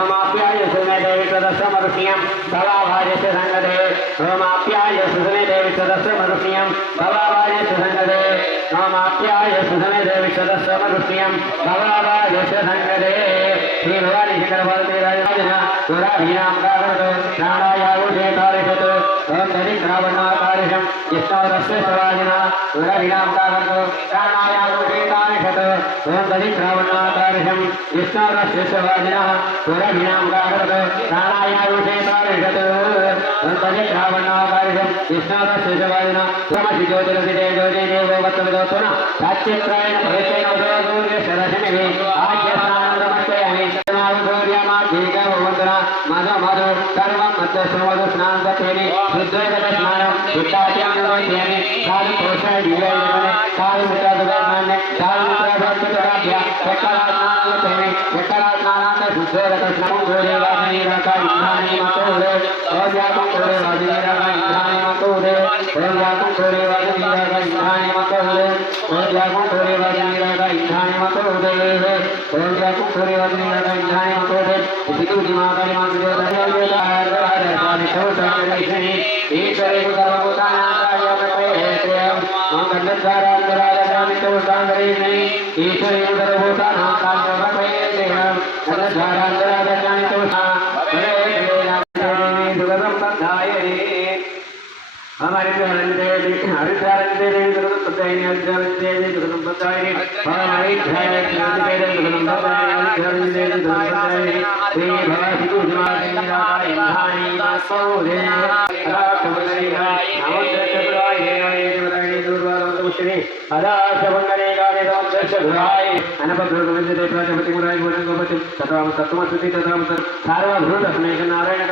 ओमाप्याय सुमे देवी तदस्वमरुष्यं भवाभार्यस्य संगते ओमाप्याय सुमे देवी तदस्वमरुष्यं भवाभार्यस्य संगते ओमाप्याय सुमे देवी तदस्वमरुष्यं भवाभार्यस्य संगते श्री भवानी शंकर राजना पुराधीनां काकरतो प्राणायावुषे कारिषतो ओम दरिद्रावणाकारिषं यस्तावस्य सवाजना पुराधीनां काकरतो प्राणायावुषे कारिषतो ओम दरिद्रावणाकारिषं यस्तावस्य सवाजना पुराधीनां काकरतो प्राणायावुषे कारिषतो ओम दरिद्रावणाकारिषं यस्तावस्य सवाजना समसि ज्योतिरसिते ज्योति देवो वत्तविदोत्तम साच्चित्रायण भवेतेन उदोदूर्य शरशनिभि आज्ञस्नानमर्पयामि मधु मधु सर्व मध्य समधु स्नान कथेनि शुद्धोदक स्नानं शुद्धाच्यं निर्वहयामि साधु पोषण दिव्यायने साधु मित्र दुर्गान्ने साधु मित्र भक्त तराभ्या चक्करा स्नानं कथेनि चक्करा स्नानांत शुद्धोदक स्नानं गोरे वाजनी रका इंद्राणि मतोरे ओव्याकं गोरे वाजनी रका इंद्राणि मतोरे ओव्याकं गोरे वाजनी रका इंद्राणि मतोरे ओव्याकं गोरे वाजनी रका इंद्राणि मतोरे ओव्याकं गोरे वाजनी रका इंद्राणि मतोरे इति दिमाकानि ईश्वरे हमारे नारायण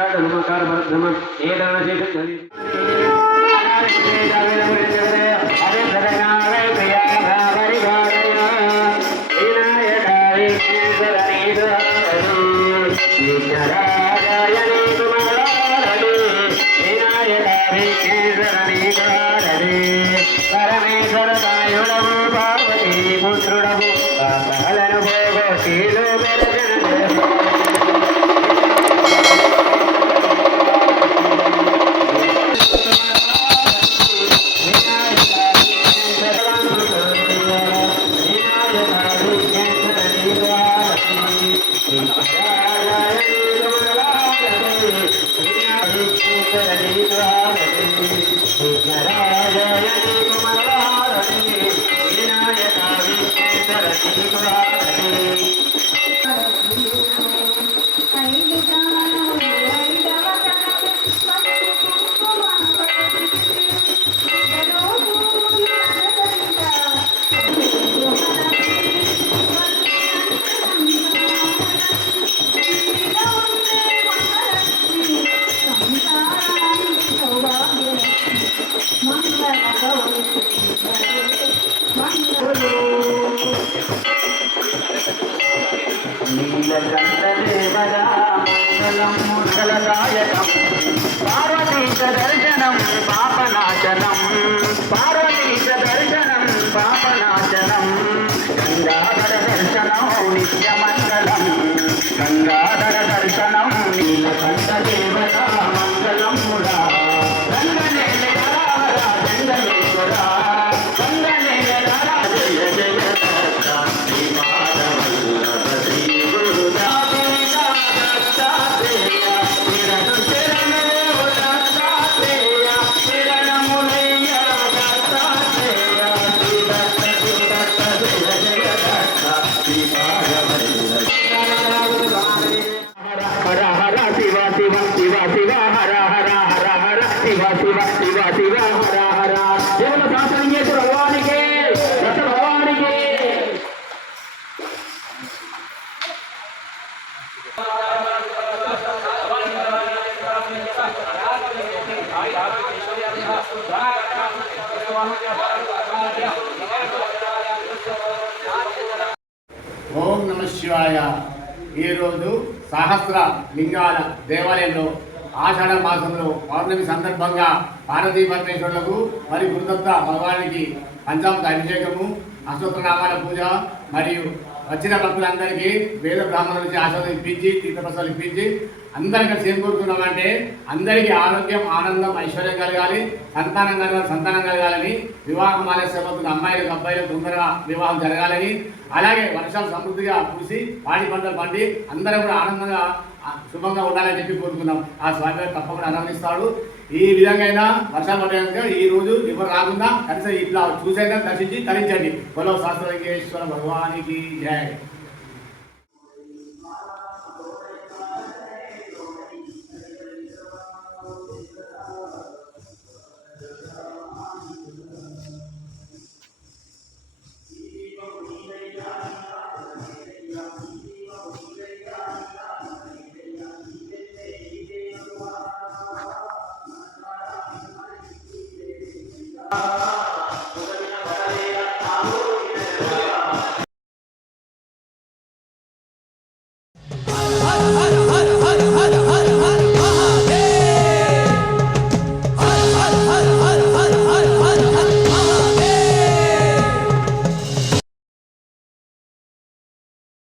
दर्शनं पापनाशनं पार्वतीश दर्शनं पापनाशनं गंगाधर दर्शनं नित्यमंगलं गंगाधर दर्शनं नीलकंठ देवता मंगलं मुरा गंगनेश्वरा गंगनेश्वरा गंगनेश्वरा जय जय दत्ता श्री माधवल्लभ श्री गुरुदास दत्तात्रेय ఓం నమ శివాయ. ఈరోజు సహస్ర లింగాల దేవాలయంలో ఆషాఢ మాసంలో పౌర్ణమి సందర్భంగా పార్వతీ పరమేశ్వరులకు మరి గురుదత్త భగవానికి పంచామృత అభిషేకము, అష్టోత్తరనామాల పూజ మరియు వచ్చిన భక్తులందరికీ వేద బ్రాహ్మణుల నుంచి ఆశీర్వాదం ఇప్పించి తీర్థప్రసాదాలు ఇప్పించి అందరికీ ఏం కోరుతున్నామంటే అందరికీ ఆరోగ్యం ఆనందం ఐశ్వర్యం కలగాలి, సంతానం కలగాలని, వివాహం ఆలస్యం అవుతున్న అమ్మాయిలకు అబ్బాయిలకు తొందరగా వివాహం జరగాలని, అలాగే వర్షాలు సమృద్ధిగా కురిసి పాడి పంటలు పండి అందరూ కూడా ఆనందంగా శుభంగా ఉండాలని చెప్పి కోరుకున్నాం. ఆ స్వామి తప్పకుండా అనుమతిస్తాడు. ఈ విధంగా వర్షాలు పడేందుకు ఈ రోజు ఎవరు రాకుండా కనీసం ఇట్లా చూసేగా దర్శించి తరించండి. బలో శాస్త్రలింగేశ్వర భగవానికి జయ.